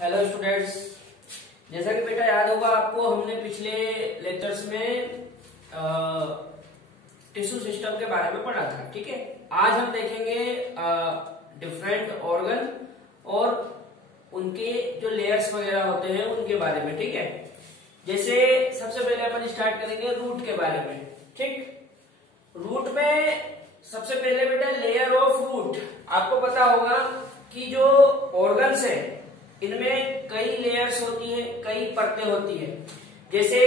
Hello students, जैसा कि बेटा याद होगा आपको, हमने पिछले लेक्चर्स में टिश्यू सिस्टम के बारे में पढ़ा था। ठीक है, आज हम देखेंगे डिफरेंट ऑर्गन और उनके जो लेयर्स वगैरह होते हैं उनके बारे में। ठीक है, जैसे सबसे पहले अपन स्टार्ट करेंगे रूट के बारे में। ठीक, रूट में सबसे पहले बेटा लेयर ऑफ रूट। आपको पता होगा कि जो ऑर्गन्स है इनमें कई लेयर्स होती है, कई परतें होती है। जैसे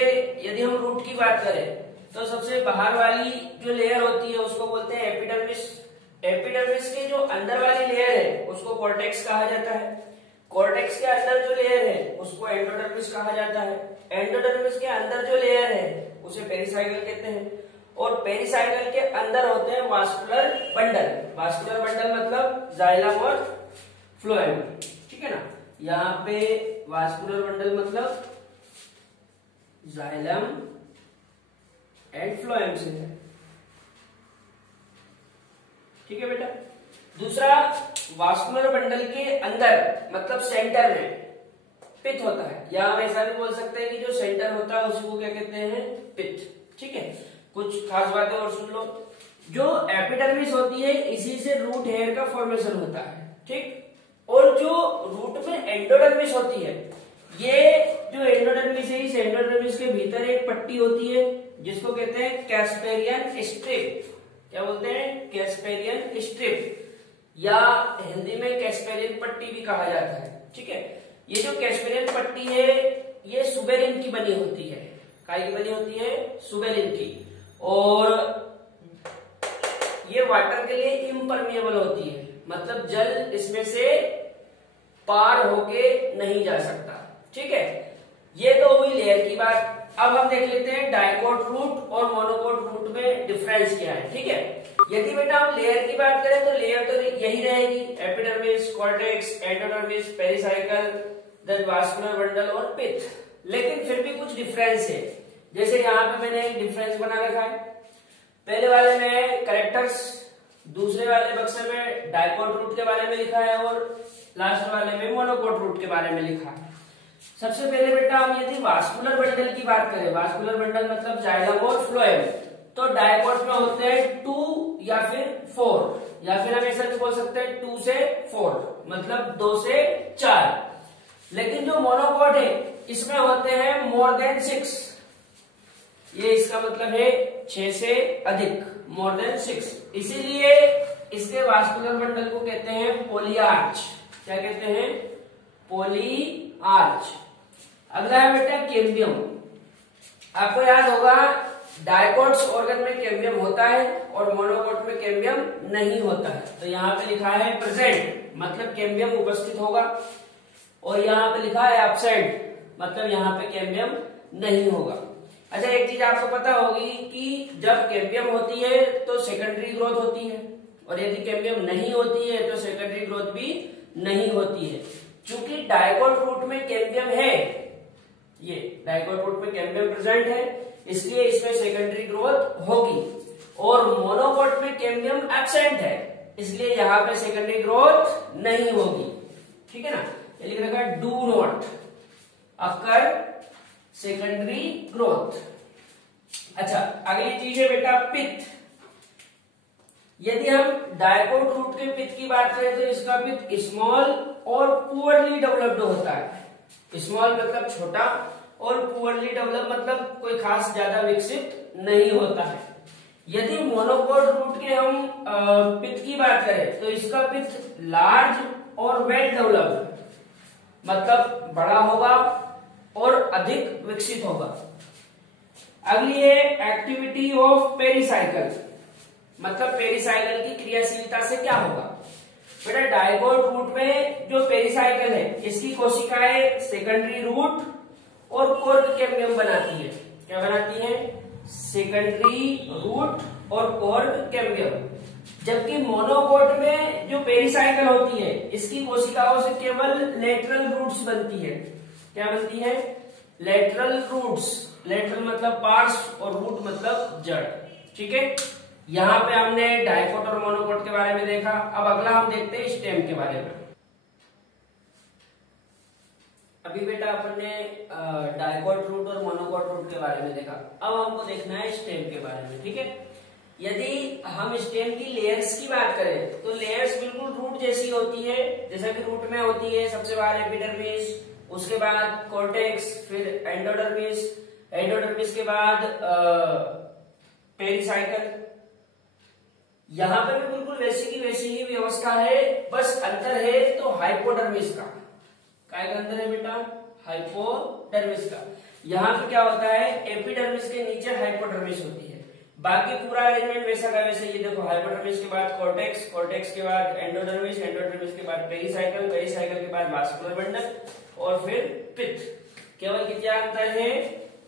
यदि हम रूट की बात करें तो सबसे बाहर वाली जो लेयर होती है उसको बोलते हैं एपिडर्मिस। एपिडर्मिस के जो अंदर वाली लेयर है उसको कॉर्टेक्स कहा जाता है। कॉर्टेक्स के अंदर जो लेयर है उसको एंडोडर्मिस कहा जाता है। एंडोडर्मिस के अंदर जो लेयर है उसे पेरिसाइकल कहते हैं। और पेरिसाइकल के अंदर होते हैं वास्कुलर बंडल। वास्कुलर बंडल मतलब जाइलम और फ्लोएम। ठीक है ना, यहाँ पे वास्कुलर बंडल मतलब जाइलम एंड फ्लोएम से है। ठीक है बेटा, दूसरा वास्कुलर बंडल के अंदर मतलब सेंटर में पित्त होता है, या हम ऐसा भी बोल सकते हैं कि जो सेंटर होता है उसी को क्या कहते हैं, पित्त। ठीक है, कुछ खास बातें और सुन लो। जो एपिडर्मिस होती है इसी से रूट हेयर का फॉर्मेशन होता है। ठीक, और जो रूट में एंडोडर्मिस होती है, ये जो एंडोडर्मिस है इस एंडोडर्मिस के भीतर एक पट्टी होती है जिसको कहते हैं कैस्पेरियन स्ट्रिप। क्या बोलते हैं, कैस्पेरियन स्ट्रिप, या हिंदी में कैस्पेरियन पट्टी भी कहा जाता है। ठीक है, ये जो कैस्पेरियन पट्टी है ये सुबेरिन की बनी होती है। काय की बनी होती है, सुबेरिन की। और ये वाटर के लिए इम्परमिएबल होती है, मतलब जल इसमें से पार होके नहीं जा सकता। ठीक है, ये तो हुई लेयर की बात। अब हम देख लेते हैं डाइकोट रूट और मोनोकोट रूट में डिफरेंस क्या है। ठीक है, यदि बेटा हम लेयर की बात करें तो लेयर तो यही रहेगी, epidermis, cortex, endodermis, pericycle, then vascular bundle और पित्त। लेकिन फिर भी कुछ डिफरेंस है। जैसे यहाँ पे मैंने एक डिफरेंस बना रखा है, पहले वाले में कैरेक्टर्स, दूसरे वाले बक्से में डाइकोट रूट के बारे में लिखा है और लास्ट वाले में मोनोकोट रूट के बारे में लिखा है। सबसे पहले बेटा हम यदि वास्कुलर बंडल की बात करें, वास्कुलर बंडल मतलब जाइलम और फ्लोएम, तो डाइकोट में होते हैं 2 या फिर 4, या फिर हम ऐसा भी बोल सकते हैं 2 से 4, मतलब 2 से 4। लेकिन जो मोनोकोट है इसमें होते हैं मोर देन 6। ये इसका मतलब है 6 से अधिक, मोर देन 6। इसीलिए इसके वास्कुलर बंडल को कहते हैं पॉलीआर्च। क्या कहते हैं, पॉलीआर्च। अगला है बेटा कैम्बियम। आपको याद होगा डाइकोट्स ऑर्गन में कैम्बियम होता है और मोनोकोट में कैम्बियम नहीं होता है। तो यहाँ पे लिखा है प्रेजेंट, मतलब कैम्बियम उपस्थित होगा, और यहाँ पे लिखा है एब्सेंट, मतलब यहाँ पे कैम्बियम नहीं होगा। अच्छा, एक चीज आपको पता होगी कि जब कैम्बियम होती है तो सेकेंडरी ग्रोथ होती है, और यदि कैम्बियम नहीं होती है तो सेकेंडरी ग्रोथ भी नहीं होती है। चूंकि डाइकोट रूट में कैम्बियम है, ये डाइकोट रूट में कैम्बियम प्रेजेंट है, इसलिए इसमें सेकेंडरी ग्रोथ होगी। और मोनोकोट में कैम्बियम एब्सेंट है, इसलिए यहाँ पे सेकेंडरी ग्रोथ नहीं होगी। ठीक है ना, ये लिख रखा है do not occur secondary growth. अच्छा, अगली चीज है बेटा पित्त। यदि हम डाइकोट रूट के पित्त की बात करें तो इसका पित्त स्मॉल और पुअरली डेवलप्ड होता है। स्मॉल मतलब छोटा और पुअरली डेवलप मतलब कोई खास ज्यादा विकसित नहीं होता है। यदि मोनोकोट रूट के हम पित्त की बात करें तो इसका पित्त लार्ज और वेल डेवलप्ड, मतलब बड़ा होगा और अधिक विकसित होगा। अगली है एक्टिविटी ऑफ पेरिसाइकल, मतलब पेरिसाइकल की क्रियाशीलता से क्या होगा। बेटा डाइकोट रूट में जो पेरिसाइकल है इसकी कोशिकाएं सेकेंडरी रूट और कोर्क कैम्बियम बनाती है। क्या बनाती है, सेकेंडरी रूट और कोर्क कैम्बियम। जबकि मोनोकोट में जो पेरिसाइकल होती है इसकी कोशिकाओं से केवल लेटरल रूट्स बनती है। क्या बनती है, लेटरल रूट्स। लेटरल मतलब पार्श्व और रूट मतलब जड़। ठीक है, यहाँ पे हमने डाइकोट और मोनोकोट के बारे में देखा। अब अगला हम देखते हैं स्टेम के बारे में। अभी बेटा अपन ने डाइकॉट रूट और मोनोकॉट रूट के बारे में देखा। अब हमको देखना है स्टेम के बारे में, ठीक है। यदि हम स्टेम की लेयर्स की बात करें तो लेयर्स बिल्कुल रूट जैसी होती है, जैसा कि रूट में होती है। सबसे बाहर एपिडर्मिस, उसके बाद कॉर्टेक्स, फिर एंडोडर्मिस, एंडोडर्मिस के बाद पेरिसाइकल। यहां पे भी बिल्कुल वैसी की वैसी ही व्यवस्था है, बस अंतर है तो हाइपोडर्मिस का। क्या अंतर है बेटा? हाइपोडर्मिस का। यहाँ पे क्या होता है, एपिडर्मिस के नीचे हाइपोडर्मिस होती है, बाकी पूरा अरेंजमेंट वैसा का वैसे। ये देखो, हाइपोडर्मिस के बाद कॉर्टेक्स, कॉर्टेक्स के बाद एंडोडर्मिस, एंडोडर्मिस के बाद पेरिसाइकल, पेरिसाइकल के बाद वास्कुलर बंडल और फिर पित्त। केवल क्या अंतर है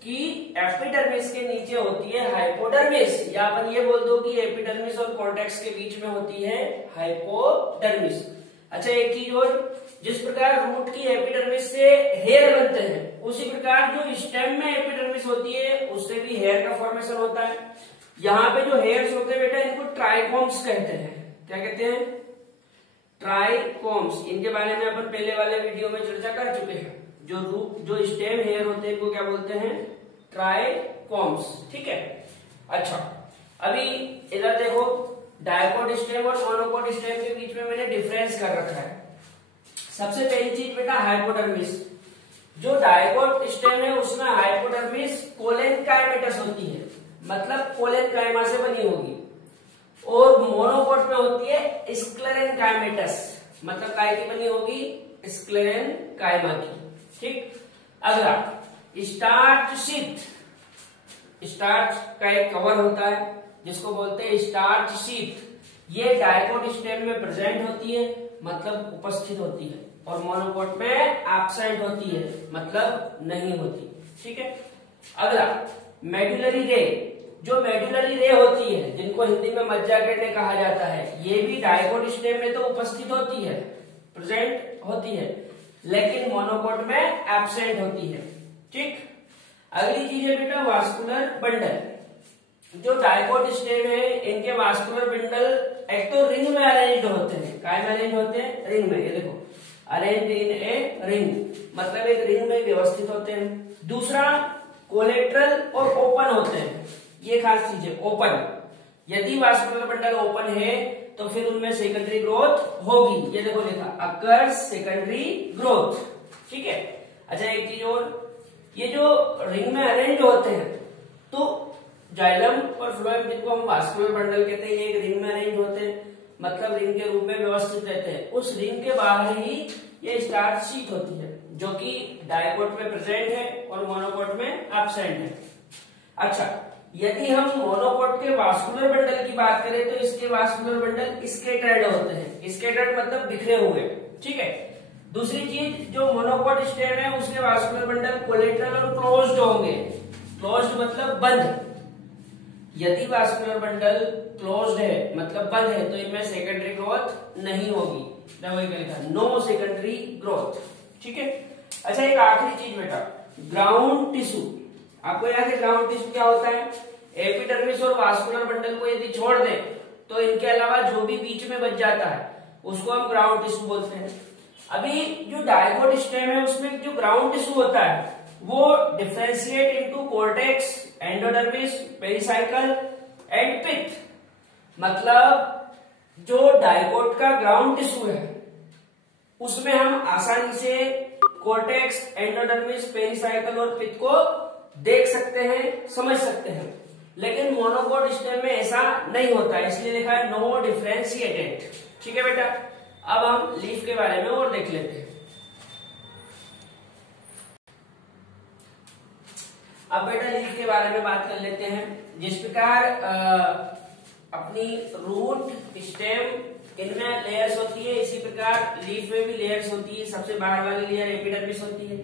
कि एपिडर्मिस के नीचे होती है हाइपोडर्मिस, या अपन ये बोल दो कि एपिडर्मिस और कॉर्टेक्स के बीच में होती है हाइपोडर्मिस। अच्छा, एक चीज और, जिस प्रकार रूट की एपिडर्मिस से हेयर बनते हैं, उसी प्रकार जो स्टेम में एपिडर्मिस होती है उससे भी हेयर का फॉर्मेशन होता है। यहाँ पे जो हेयर्स होते हैं बेटा, इनको ट्राइकोम्स कहते हैं। क्या कहते हैं? ट्राइकोम्स। इनके बारे में अपन पहले वाले वीडियो में चर्चा कर चुके हैं। जो स्टेम हेयर होते हैं इनको क्या बोलते हैं? ट्राइकोम्स, ठीक है। अच्छा, अभी इधर देखो, डायकोट स्टेम और मोनोकोट स्टेम के बीच में मैंने डिफरेंस कर रखा है। सबसे पहली चीज बेटा, हाइपोडर्मिस। जो डायकोट स्टेम है उसमें हाइपोडर्मिस कोलेनकाइमेटस होती है, मतलब कोलेनकाइमा से बनी होगी, और मोनोकोट में होती है स्क्लेरेनकाइमेटस, मतलब काय की बनी होगी? स्क्लेरेनकाइमा की, ठीक। अगला, स्टार्च शीथ। स्टार्च का एक कवर होता है जिसको बोलते हैं स्टार्च शीथ। ये डायकोट स्टेम में प्रेजेंट होती है, मतलब उपस्थित होती है, और मोनोकोट में एब्सेंट होती है, मतलब नहीं होती, ठीक है। अगला, मेडुलरी रे। जो मेडुलरी रे होती है, जिनको हिंदी में मज्जाकिरणें कहा जाता है, ये भी डायकोट स्टेम में तो उपस्थित होती है, प्रेजेंट होती है, लेकिन मोनोकोट में एब्सेंट होती है, ठीक। अगली चीज है बेटा, वास्कुलर बंडल। जो डायकोट स्टेम है, इनके वास्कुलर बंडल एक तो रिंग में अरेंज होते हैं। काय में अरेंज होते हैं? रिंग में। ये देखो, अरेंज इन ए रिंग, मतलब एक रिंग में व्यवस्थित होते हैं। दूसरा, कोलेट्रल और ओपन होते हैं। ये खास चीज है, ओपन। यदि वास्कुलर बंडल ओपन है तो फिर उनमें सेकेंडरी ग्रोथ होगी। ये देखो लिखा, अकर्स सेकेंडरी ग्रोथ, ठीक है। अच्छा, एक चीज और, ये जो रिंग में अरेंज होते हैं, तो जाइलम और फ्लोएम, जिनको हम वास्कुलर बंडल कहते हैं, ये एक रिंग में अरेंज होते हैं, मतलब रिंग के रूप में व्यवस्थित रहते हैं। उस रिंग के बाहर ही ये स्टार्च शीट होती है, जो कि डायकोट में प्रेजेंट है और मोनोकोट में एब्सेंट है। अच्छा, यदि हम मोनोकोट के वास्कुलर बंडल की बात करें तो इसके वास्कुलर बंडल स्कैटर्ड होते हैं। स्कैटर्ड मतलब बिखरे हुए, ठीक है। दूसरी चीज, जो मोनोकोट स्टेम है उसके वास्कुलर बंडल कोलेट्रल और क्लोज्ड होंगे। क्लोज्ड मतलब बंद। यदि वास्कुलर बंडल क्लोज्ड है, मतलब बंद है, तो इनमें सेकेंडरी ग्रोथ नहीं होगी। वही क्या लिखा, नो सेकेंडरी ग्रोथ, ठीक है। अच्छा, एक आखिरी चीज बेटा, ग्राउंड टिश्यू। आपको याद है ग्राउंड टिश्यू क्या होता है? एपिडर्मिस और वास्कुलर बंडल को यदि छोड़ दें तो इनके अलावा जो भी बीच में बच जाता है उसको हम ग्राउंड टिश्यू बोलते हैं। अभी जो डायकोट स्टेम है उसमें जो ग्राउंड टिश्यू होता है वो differentiate into cortex, endodermis, pericycle and पित्त। मतलब जो डायकोट का ग्राउंड टिश्यू है उसमें हम आसानी से कॉर्टेक्स, एंडोडर्मिस, पेरिसाइकल और पित्त को देख सकते हैं, समझ सकते हैं, लेकिन मोनोकोट स्टेम में ऐसा नहीं होता, इसलिए लिखा है नो डिफरेंशिएटेड, ठीक है बेटा। अब हम लीफ के बारे में और देख लेते हैं। अब बेटा लीफ के बारे में बात कर लेते हैं। जिस प्रकार अपनी रूट, स्टेम, इनमें लेयर्स होती है, इसी प्रकार लीफ में भी लेयर्स होती है। सबसे बाहर वाली लेयर एपिडर्मिस होती है।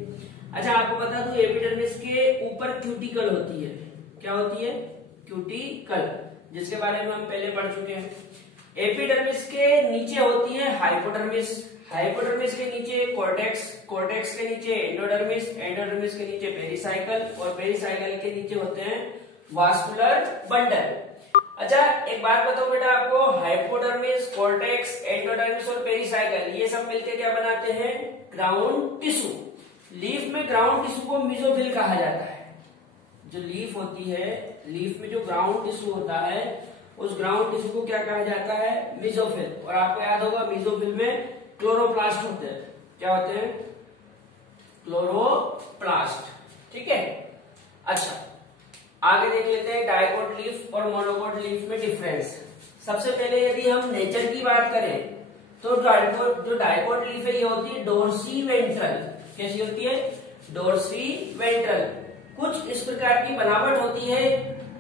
अच्छा, आपको बता दूं, एपिडर्मिस के ऊपर क्यूटिकल होती है। क्या होती है? क्यूटिकल, जिसके बारे में हम पहले पढ़ चुके हैं। एपिडर्मिस के नीचे होती है हाइपोडर्मिस, हाइपोडर्मिस के नीचे कॉर्टेक्स, कॉर्टेक्स के नीचे एंडोडर्मिस, एंडोडर्मिस के नीचे पेरिसाइकल, और पेरिसाइकल के नीचे होते हैं वास्कुलर बंडल। अच्छा, एक बात बताओ बेटा आपको, हाइपोडर्मिस, कॉर्टेक्स, एंडोडर्मिस और पेरिसाइकल, ये सब मिलकर क्या बनाते हैं? Ground tissue. लीफ में ग्राउंड टिश्यू को मेसोफिल कहा जाता है। जो लीफ होती है, लीफ में जो ग्राउंड टिश्यू होता है, उस ग्राउंड टिश्यू को क्या कहा जाता है? मेसोफिल। और आपको याद होगा मेसोफिल में क्लोरोप्लास्ट होते हैं। क्या होते हैं? क्लोरोप्लास्ट। ठीक है, अच्छा आगे देख लेते हैं डाइकोट लीफ और मोनोकोट लीफ में डिफरेंस। सबसे पहले यदि हम नेचर की बात करें तो जो डाइकोट लीफ है ये होती है डोर्सी वेंट्रल। कैसी होती है? Dorsi ventral. कुछ इस प्रकार की बनावट होती है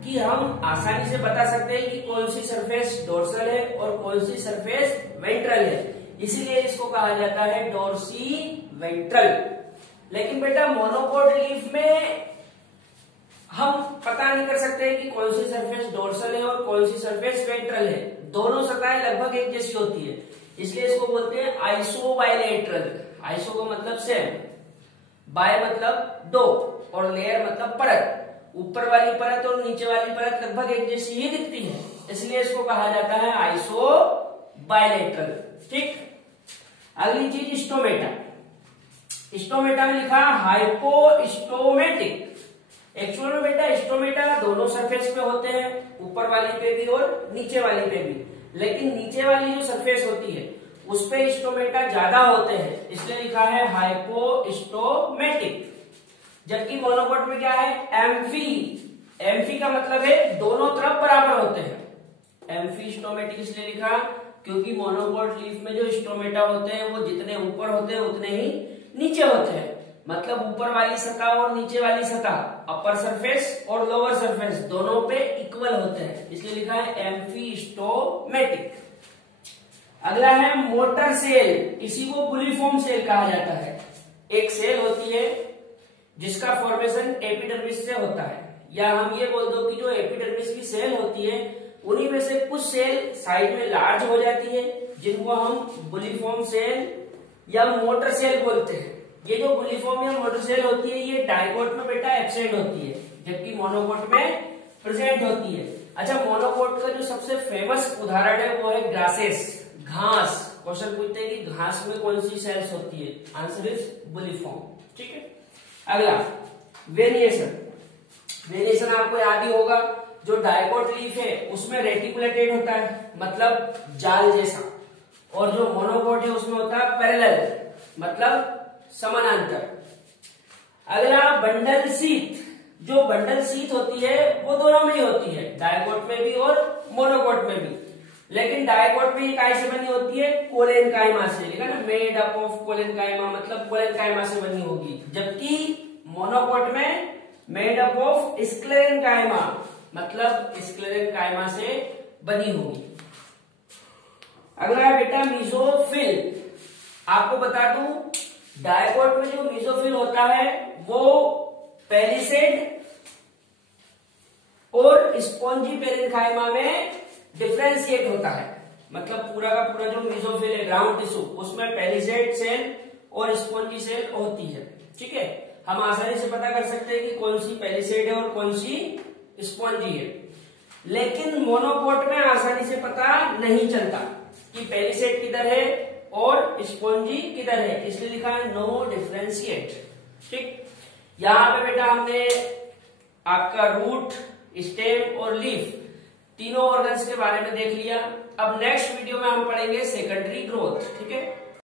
कि हम आसानी से बता सकते हैं कि कौन सी सरफेस डोर्सल है और कौन सी सरफेस वेंट्रल है, इसीलिए इसको कहा जाता है डोर्सी वेंट्रल। लेकिन बेटा मोनोकोट लीफ में हम पता नहीं कर सकते कि कौन सी सरफेस डोर्सल है और कौन सी सरफेस वेंट्रल है। दोनों सतहें लगभग एक जैसी होती है, इसलिए इसको बोलते हैं आइसोबाइलेटरल। आइसो का मतलब सेम, बाय मतलब दो और लेयर मतलब परत। ऊपर वाली परत और नीचे वाली परत लगभग एक जैसी ही दिखती है, इसलिए इसको कहा जाता है आइसोबाइलेटरल। ठीक, अगली चीज स्टोमेटा। स्टोमेटा में लिखा हाइपोस्टोमेटिक। एक्चुअल में बेटा स्टोमेटा दोनों सरफेस पे होते हैं, ऊपर वाली पे भी और नीचे वाली पे भी, लेकिन नीचे वाली जो सरफेस होती है उस पे स्टोमेटा ज्यादा होते हैं, इसलिए लिखा है हाइपोस्टोमेटिक। जबकि मोनोकोट में क्या है? एम्फी। एम्फी का मतलब है दोनों तरफ बराबर होते हैं। एम्फी स्टोमेटिक इसलिए लिखा क्योंकि मोनोकोट लीफ में जो स्टोमेटा होते हैं वो जितने ऊपर होते हैं उतने ही नीचे होते हैं। मतलब ऊपर वाली सतह और नीचे वाली सतह, अपर सरफेस और लोअर सरफेस दोनों पे इक्वल होते हैं, इसलिए लिखा है एम्फीस्टोमेटिक। अगला है मोटर सेल। इसी को बुलिफॉर्म सेल कहा जाता है। एक सेल होती है जिसका फॉर्मेशन एपिडर्मिस से होता है, या हम ये बोल दो कि जो एपिडर्मिस की सेल होती है उन्हीं में से कुछ सेल साइड में लार्ज हो जाती है, जिनको हम बुलिफॉर्म सेल या मोटर सेल बोलते हैं। ये जो बुलिफॉर्म या मोटर सेल होती है ये डाइकोट में बेटा एब्सेंट होती है, जबकि मोनोकोट में प्रेजेंट होती है। अच्छा, मोनोकोट का जो सबसे फेमस उदाहरण है वो है ग्रासेस, घास। क्वेश्चन पूछते हैं कि घास में कौन सी सेल्स होती है? Answer is bulliform. ठीक है, अगला वेरिएशन। वेरिएशन आपको याद ही होगा, जो डाइकोट लीफ है उसमें रेटिकुलेटेड होता है, मतलब जाल जैसा, और जो मोनोकोट है उसमें होता है पैरेलल, मतलब समानांतर। अगला बंडल शीथ। जो बंडल शीथ होती है वो दोनों में ही होती है, डाइकोट में भी और मोनोकोट में भी। लेकिन डाइकोट में काय से बनी होती है? कोलेनकाइमा से। लिखा ना, मेड अप ऑफ कोलेनकाइमा, मतलब कोलेनकाइमा से बनी होगी। जबकि मोनोकोट में मेड अप ऑफ स्क्लेरेनकाइमा, मतलब स्क्लेरेनकाइमा से बनी होगी। अगला है बेटा मेसोफिल। आपको बता दूं डाइकोट में जो मेसोफिल होता है वो पेलिसेड और स्पॉन्जी पेरेन्काइमा में डिफ्रेंशिएट होता है। मतलब पूरा का पूरा जो मेसोफिल है ग्राउंड टिश्यू उसमें पेलिसेड सेल और स्पॉन्जी सेल होती है। ठीक है, हम आसानी से पता कर सकते हैं कि कौन सी पेलिसेड है और कौन सी स्पॉन्जी है। लेकिन मोनोकोट में आसानी से पता नहीं चलता कि पेलिसेड किधर है और स्पॉन्जी किधर है, इसलिए लिखा है नो डिफरेंशिएट। ठीक, यहां पे बेटा हमने आपका रूट, स्टेम और लीफ तीनों ऑर्गन्स के बारे में देख लिया। अब नेक्स्ट वीडियो में हम पढ़ेंगे सेकेंडरी ग्रोथ। ठीक है।